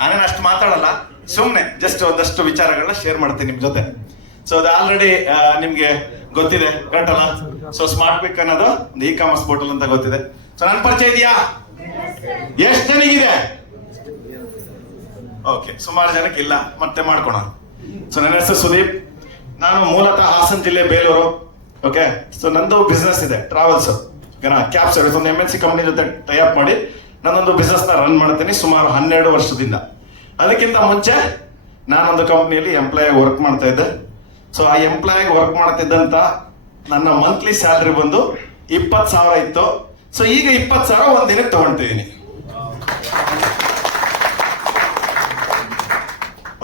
ನಾನೇನು ಅಷ್ಟು ಮಾತಾಡಲ್ಲ, ಸುಮ್ಮನೆ ಜಸ್ಟ್ ಒಂದಷ್ಟು ವಿಚಾರಗಳನ್ನ ಶೇರ್ ಮಾಡ್ತೀನಿ ನಿಮ್ ಜೊತೆ. ಸೊ ಅದು ಆಲ್ರೆಡಿ ನಿಮ್ಗೆ ಗೊತ್ತಿದೆ, ಕರೆಕ್ಟ್ ಅಲ್ಲ? ಸೊ ಸ್ಮಾರ್ಟ್ ಪಿಕ್ ಅನ್ನೋದು ಒಂದು ಇ-ಕಾಮರ್ಸ್ ಪೋರ್ಟಲ್ ಅಂತ ಗೊತ್ತಿದೆ. ಸೊ ನನ್ನ ಪರಿಚಯ ಇದೆಯಾ? ಎಷ್ಟು ಜನಗಿದೆ? ಓಕೆ, ಸುಮಾರು ಜನಕ್ಕೆ ಇಲ್ಲ, ಮತ್ತೆ ಮಾಡ್ಕೋಣ. ಸೊ ನನ್ನ ಹೆಸರು ಸುದೀಪ್, ನಾನು ಮೂಲತಃ ಹಾಸನ ಜಿಲ್ಲೆ ಬೇಲೂರು. ಓಕೆ, ಸೊ ನಂದು ಬಿಸ್ನೆಸ್ ಇದೆ, ಟ್ರಾವೆಲ್ಸ್, ಕ್ಯಾಬ್ ಸರ್ವಿಸ್. ಒಂದು MNC ಕಂಪನಿ ಜೊತೆ ಟೈಅಪ್ ಮಾಡಿ ನಾನೊಂದು ಬಿಸ್ನೆಸ್ ನ ರನ್ ಮಾಡ್ತೀನಿ ಸುಮಾರು 12 ವರ್ಷದಿಂದ. ಅದಕ್ಕಿಂತ ಮುಂಚೆ ನಾನೊಂದು ಕಂಪ್ನಿಯಲ್ಲಿ ಎಂಪ್ಲಾಯ್ ವರ್ಕ್ ಮಾಡ್ತಾ ಇದ್ದೆ. ಸೊ ಆ ಎಂಪ್ಲಾಯ್ ವರ್ಕ್ ಮಾಡ್ತಿದ್ದಂತ ನನ್ನ ಮಂತ್ಲಿ ಸ್ಯಾಲರಿ ಬಂದು 20,000 ಇತ್ತು. ಸೊ ಈಗ 20,000 ಒಂದ್ ದಿನಕ್ಕೆ ತಗೊಳ್ತಿದ್ದೀನಿ.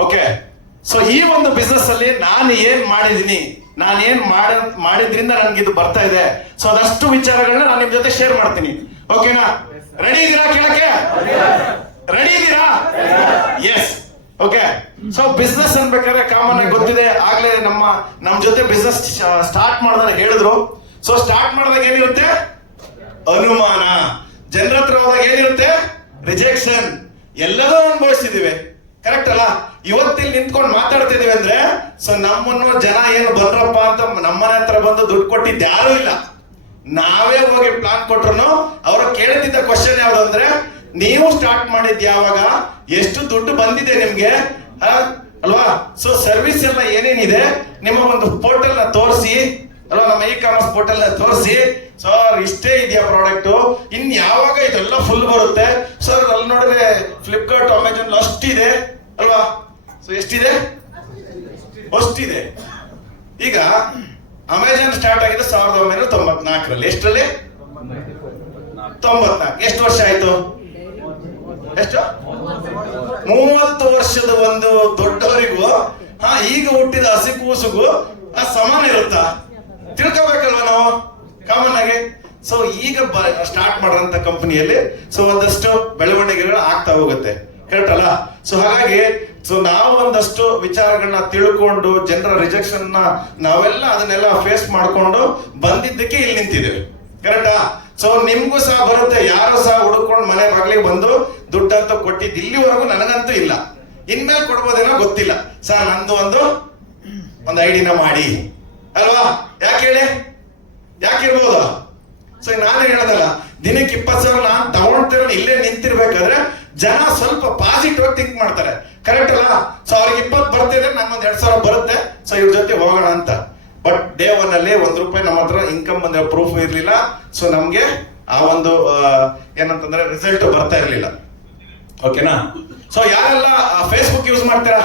ಓಕೆ, ಸೊ ಈ ಒಂದು ಬಿಸ್ನೆಸ್ ಅಲ್ಲಿ ನಾನು ಏನ್ ಮಾಡಿದೀನಿ, ನಾನೇನ್ ಮಾಡಿದ್ರಿಂದ ನನ್ಗೆ ಇದು ಬರ್ತಾ ಇದೆ, ಸೊ ಅದಷ್ಟು ವಿಚಾರಗಳನ್ನ ನಾನು ನಿಮ್ ಜೊತೆ ಶೇರ್ ಮಾಡ್ತೀನಿ. ಓಕೆನಾ? ರೆಡಿ ಇದೀರಾ ಕೇಳಕ್ಕೆ? ರೆಡಿ ಇದೀರಾ? ಎಸ್. ಓಕೆ, ಸೊ ಬಿಸ್ನೆಸ್ ಅನ್ಬೇಕಾದ್ರೆ ಕಾಮನ್ ಆಗಿ ಗೊತ್ತಿದೆ, ಆಗ್ಲೇ ನಮ್ಮ ಜೊತೆ ಬಿಸ್ನೆಸ್ ಸ್ಟಾರ್ಟ್ ಮಾಡಿದ್ರೆ ಹೇಳಿದ್ರು. ಸೊ ಸ್ಟಾರ್ಟ್ ಮಾಡಿದಾಗ ಏನಿರುತ್ತೆ? ಅನುಮಾನ. ಜನರ ಹತ್ರ ಹೋದಾಗ ಏನಿರುತ್ತೆ? ರಿಜೆಕ್ಷನ್. ಎಲ್ಲದೂ ಅನುಭವಿಸಿದೀವಿ, ಕರೆಕ್ಟ್ ಅಲ್ಲ? ಇವತ್ತಿಲ್ಲಿ ನಿಂತ್ಕೊಂಡು ಮಾತಾಡ್ತಿದೀವಿ ಅಂದ್ರೆ ಸೊ ನಮ್ಮನ್ನು ಜನ ಏನು ಬಂದ್ರಪ್ಪ ಅಂತ ನಮ್ಮನೆ ಹತ್ರ ಬಂದು ದುಡ್ಡು ಕೊಟ್ಟಿದ್ದು ಯಾರು ಇಲ್ಲ. ನಾವೇ ಹೋಗಿ ಪ್ಲಾನ್ ಕೊಟ್ರು ಅವ್ರು ಕೇಳ್ತಿದ್ದ ಕ್ವಶನ್ ಯಾವ್ದು ಅಂದ್ರೆ, ನೀವು ಸ್ಟಾರ್ಟ್ ಮಾಡಿದ್ ಯಾವಾಗ, ಎಷ್ಟು ದುಡ್ಡು ಬಂದಿದೆ ನಿಮ್ಗೆ ಅಲ್ವಾ? ಸೊ ಸರ್ವಿಸ್ ಎಲ್ಲ ಏನೇನಿದೆ ನಿಮ್ಮ ಒಂದು ಪೋರ್ಟಲ್ ನ ತೋರಿಸಿ ಅಲ್ವಾ, ನಮ್ಮ ಇ-ಕಾಮರ್ಸ್ ಪೋರ್ಟಲ್ ನ ತೋರಿಸಿ, ಸರ್ ಇಷ್ಟೇ ಇದೆಯಾ ಪ್ರಾಡಕ್ಟ್, ಇನ್ ಯಾವಾಗ ಇದೆಲ್ಲ ಫುಲ್ ಬರುತ್ತೆ ಸರ್? ಅಲ್ಲಿ ನೋಡಿದ್ರೆ ಫ್ಲಿಪ್ಕಾರ್ಟ್, ಅಮೆಜಾನ್ ಅಷ್ಟಿದೆ ಅಲ್ವಾ? ಸೊ ಎಷ್ಟಿದೆ? ಅಷ್ಟಿದೆ. ಈಗ ಅಮೆಜಾನ್ ಸ್ಟಾರ್ಟ್ ಆಗಿದೆ 1994ರಲ್ಲಿ. ಎಷ್ಟರಲ್ಲಿ? 94. ಎಷ್ಟು ವರ್ಷ ಆಯ್ತು? ಎಷ್ಟು? 30 ವರ್ಷದ ಒಂದು ದೊಡ್ಡವರಿಗೂ ಈಗ ಹುಟ್ಟಿದ ಹಸಿ ಕೂಸುಗೂ ಸಮಾನ ಇರುತ್ತಾ? ತಿಳ್ಕೋಬೇಕಲ್ವ ನಾವು ಕಾಮನ್ ಆಗಿ. ಸೊ ಈಗ ಸ್ಟಾರ್ಟ್ ಮಾಡಿರೋಂಥ ಕಂಪನಿಯಲ್ಲಿ ಸೊ ಒಂದಷ್ಟು ಬೆಳವಣಿಗೆಗಳು ಆಗ್ತಾ ಹೋಗುತ್ತೆ, ಕರೆಕ್ಟ್ ಅಲ್ಲ? ಸೊ ಹಾಗಾಗಿ ಸೊ ನಾವು ಒಂದಷ್ಟು ವಿಚಾರಗಳನ್ನ ತಿಳ್ಕೊಂಡು ಜನರ ರಿಜೆಕ್ಷನ್ ನಾವೆಲ್ಲ ಅದನ್ನೆಲ್ಲ ಫೇಸ್ ಮಾಡ್ಕೊಂಡು ಬಂದಿದ್ದಕ್ಕೆ ಇಲ್ಲಿ ನಿಂತಿದ್ದೇವೆ, ಕರೆಕ್ಟಾ? ಸೊ ನಿಮ್ಗೂ ಸಹ ಬರುತ್ತೆ, ಯಾರು ಸಹ ಹುಡುಕೊಂಡು ಮನೆ ಬಾಗ್ಲಿಗೆ ಬಂದು ದುಡ್ಡಂತ ಕೊಟ್ಟಿದ್ದು ಇಲ್ಲಿವರೆಗೂ ನನಗಂತೂ ಇಲ್ಲ. ಇನ್ಮೇಲೆ ಕೊಡ್ಬೋದೇನೋ ಗೊತ್ತಿಲ್ಲ. ಸರ್ ನಂದು ಒಂದು ಐಡಿನ ಮಾಡಿ ಅಲ್ವಾ? ಯಾಕೆ ಹೇಳಿ? ಯಾಕಿರ್ಬೋದು? ಸೊ ನಾನು ಹೇಳೋದಲ್ಲ, ದಿನಕ್ಕೆ 20,000 ನಾನು ತಗೊಳ್ತಿರೋ ಇಲ್ಲೇ ನಿಂತಿರ್ಬೇಕಾದ್ರೆ ಜನ ಸ್ವಲ್ಪ ಪಾಸಿಟಿವ್ ಥಿಂಕ್ ಮಾಡ್ತಾರೆ, ಕರೆಕ್ಟ್ ಅಲ್ಲ? ಸೊ ಅವ್ರಿಗೆ 20 ಬರ್ತಿದ್ರೆ ನಮ್ಮೊಂದು 2,000 ಬರುತ್ತೆ, ಸೊ ಇವ್ರ ಜೊತೆ ಹೋಗೋಣ ಅಂತ. ಬಟ್ ಡೇ 1 ಅಲ್ಲಿ ₹1 ನಮ್ಮ ಹತ್ರ ಇನ್ಕಮ್ ಬಂದಿರೋ ಪ್ರೂಫ್ ಇರ್ಲಿಲ್ಲ. ಸೊ ನಮ್ಗೆ ಆ ಒಂದು ಏನಂತಂದ್ರೆ ರಿಸಲ್ಟ್ ಬರ್ತಾ ಇರ್ಲಿಲ್ಲ. ಓಕೆನಾ? ಸೊ ಯಾರೆಲ್ಲ ಫೇಸ್ಬುಕ್ ಯೂಸ್ ಮಾಡ್ತೀರಾ?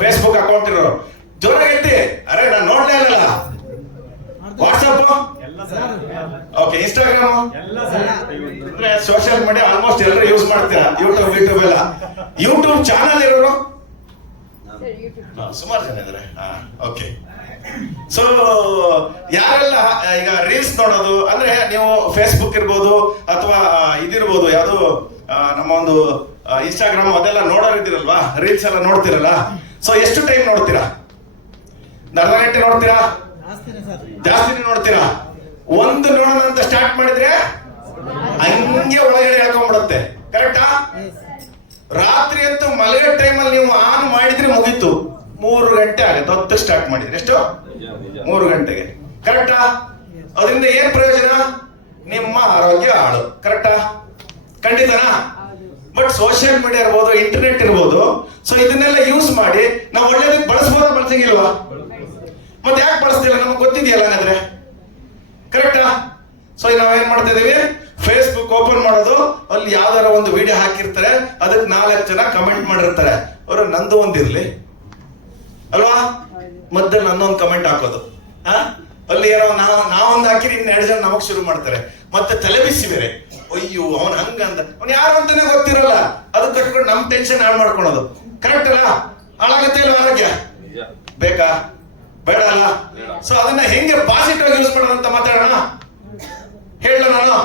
ಫೇಸ್ಬುಕ್ ಅಕೌಂಟ್ ಇರೋರು ಜೋರಾಗೈತಿ. ಅರೆ ನಾನು ನೋಡ್ಲೇ ಇಲ್ಲ. ವಾಟ್ಸಪ್, ಓಕೆ, ಇನ್ಸ್ಟಾಗ್ರಾಮ್, ಅಂದ್ರೆ ಸೋಷಿಯಲ್ ಮೀಡಿಯಾ ಆಲ್ಮೋಸ್ಟ್ ಎಲ್ಲರೂ ಯೂಸ್ ಮಾಡ್ತೀರಾ. ಯೂಟ್ಯೂಬ್ ಎಲ್ಲ. ಯೂಟ್ಯೂಬ್ ಚಾನಲ್ ಇರೋರು ಸುಮಾರು ಜನ ಇದಾರೆ. ಓಕೆ, ಸೊ ಯಾರೆಲ್ಲ ಈಗ ರೀಲ್ಸ್ ನೋಡೋದು ಅಂದ್ರೆ ನೀವು ಫೇಸ್ಬುಕ್ ಇರ್ಬೋದು ಅಥವಾ ಇದಿರ್ಬೋದು, ಯಾವುದು ನಮ್ಮ ಒಂದು ಇನ್ಸ್ಟಾಗ್ರಾಮ್ ಅದೆಲ್ಲ ನೋಡೋರು ಇದ್ದೀರಲ್ವಾ, ರೀಲ್ಸ್ ಎಲ್ಲ ನೋಡ್ತಿರಲ್ಲ. ಸೊ ಎಷ್ಟು ಟೈಮ್ ನೋಡ್ತೀರಾ? ಅರ್ಧ ಗಂಟೆ ನೋಡ್ತೀರಾ? ಜಾಸ್ತಿನೇ ನೋಡ್ತೀರಾ? ಒಂದು ನೋಡೋಣ ಅಂತ ಸ್ಟಾರ್ಟ್ ಮಾಡಿದ್ರೆ ಹಂಗೆ ಒಳಗಡೆ ಹೇಳ್ಕೊಂಡ್ಬಿಡುತ್ತೆ, ಕರೆಕ್ಟಾ? ರಾತ್ರಿ ಅಂತೂ ಮಲಗೋ ಟೈಮಲ್ಲಿ ನೀವು ಆನ್ ಮಾಡಿದ್ರೆ ಮುಗೀತು, 3 ಗಂಟೆ ಆಗುತ್ತೆ. 10 ಸ್ಟಾರ್ಟ್ ಮಾಡಿದ್ರೆ ಎಷ್ಟು? 3 ಗಂಟೆಗೆ, ಕರೆಕ್ಟಾ? ಅದರಿಂದ ಏನ್ ಪ್ರಯೋಜನ? ನಿಮ್ಮ ಆರೋಗ್ಯ ಹಾಳು, ಕರೆಕ್ಟಾ? ಖಂಡಿತನಾ? ಬಟ್ ಸೋಷಿಯಲ್ ಮೀಡಿಯಾ ಇರ್ಬೋದು, ಇಂಟರ್ನೆಟ್ ಇರ್ಬೋದು, ಸೊ ಇದನ್ನೆಲ್ಲ ಯೂಸ್ ಮಾಡಿ ನಾವು ಒಳ್ಳೇದಕ್ಕೆ ಬಳಸ್ಬೋದಾ, ಬಳಸಂಗಿಲ್ವಾ? ಮತ್ತೆ ಯಾಕೆ ಬಳಸ್ತಿಲ್ಲ? ನಮ್ಗೆ ಗೊತ್ತಿದೆಯಲ್ಲ ಹಾಗಾದ್ರೆ, ಕರೆಕ್ಟಾ? ಸೊ ನಾವೇನ್ ಮಾಡ್ತಾ ಇದೀವಿ? ಫೇಸ್ಬುಕ್ ಓಪನ್ ಮಾಡೋದು, ಅಲ್ಲಿ ಯಾವ್ದಾರ ಒಂದು ವಿಡಿಯೋ ಹಾಕಿರ್ತಾರೆ, ಅದಕ್ಕೆ 4 ಜನ ಕಮೆಂಟ್ ಮಾಡಿರ್ತಾರೆ. ಅವರು ನಂದು ಒಂದಿರ್ಲಿ ಅಲ್ವಾ, ಮಧ್ಯದಲ್ಲಿ ನನ್ನೊಂದು ಕಮೆಂಟ್ ಹಾಕೋದು, ಅಲ್ಲಿ ಏನೋ ನಾವೊಂದು ಹಾಕಿರಿ, 2 ಜನ ನಮಗ್ ಶುರು ಮಾಡ್ತಾರೆ. ಮತ್ತೆ ತಲೆ ಬಿಸಿ ಬೇರೆ, ಅಯ್ಯೋ ಅವನ್ ಹಂಗಂದ, ಅವ್ನು ಯಾರು ಅಂತಾನೆ ಗೊತ್ತಿರಲ್ಲ, ಅದಕ್ಕೆ ಕಟ್ಕೊಂಡು ನಮ್ ಟೆನ್ಷನ್ ಹಾಳು ಮಾಡ್ಕೊಳೋದು, ಕರೆಕ್ಟ್ ಅಲ್ಲ? ಹಾಳಾಗತ್ತೆ ಇಲ್ಲ ಆರೋಗ್ಯ? ಬೇಕಾ? ಬೇಡ ಅಲ್ಲ? ಸೊ ಅದನ್ನ ಹೆಂಗೆ ಪಾಸಿಟಿವ್ ಯೂಸ್ ಮಾಡೋದಂತ ಮಾತಾಡೋಣ, ಹೇಳ ನಾನು.